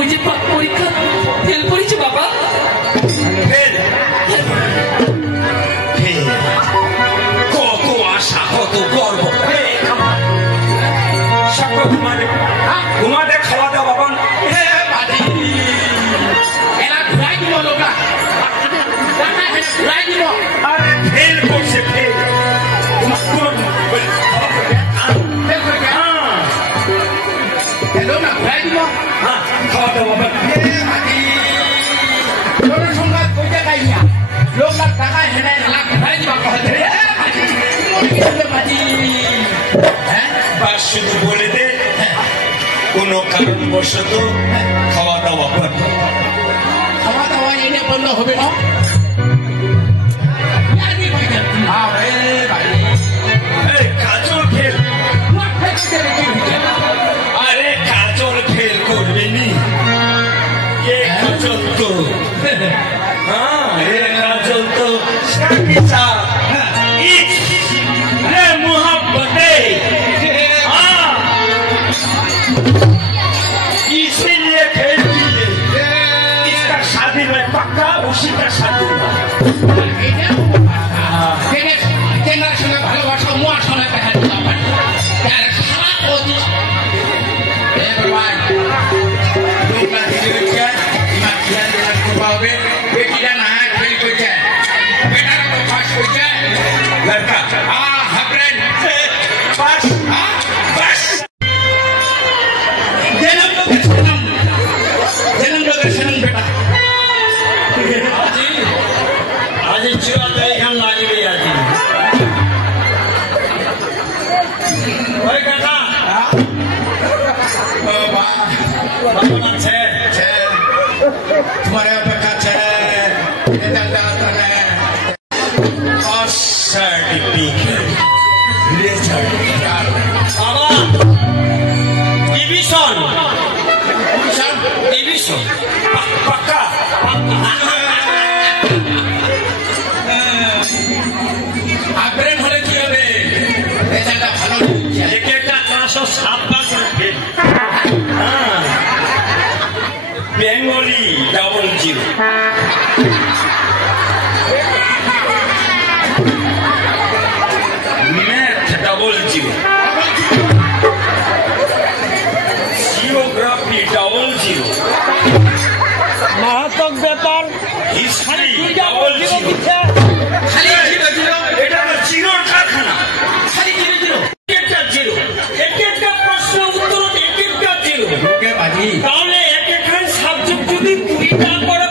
ওই যে পরীক্ষা ফেল করেছে বাবা। ফেল? কত আশা, কত গর্ব। ঘুমাতে খাওয়া দাওয়া বাবা এরা ঘুরাই দিব লোকা, ঘুরাই দিব। আরে ফেল করছে, ফেল। লোকা ঘুরাই দিব। হ্যাঁ, খাওয়া দাওয়া বাবা। লোকের সংবাদ কইতে পাই না, লোক লাখ টাকা হেনে লাখ ঘুরাই দিব কহতে। বাস শুধু বলে দে কোন কারণবশত খাওয়া দাওয়া বন্ধ। খাওয়া দাওয়া এনে বন্ধ হবে না? কাজল ফেল। আরে কাজল ফেল করবে নি? কাজল তো কাজল তো मोहब्बते इसीलिए फेल किए। इसका शादी में पक्का, उसी का शादी में। ভালোবাসা মোয়ার সঙ্গে দেখা দিলাম সারা কদি বেটিরা না ফেল করছে, বেটারা তো পাস করছে। लड़का बस बस जन्म लोग सनम बेटा आज चुरा तो हम लागे भी आती ओए काका बाबा छे तुम्हारे अपेक्षा छे सर्टिफिकेट बाबा डिविजन डिविजन पक्का আপগ্রেড হলে কি হবে? রেজাল্টটা ভালো এক একটা ক্লাসও 7 বার করে ফেল। বেঙ্গলি 00 00 জিওগ্রাফি 00 মাহাত্মক ব্যাপার হিস্ট্রি 00 খালি জিরো জিরো। এটা হলো জিরোর কারখানা। খালি জিরো জিরো। একটা জিরো, এক একটা প্রশ্ন উত্তর এক একটা জিরো। লোকে বাজি তাহলে এক একখান সাবজেক্ট যদি 20টা করে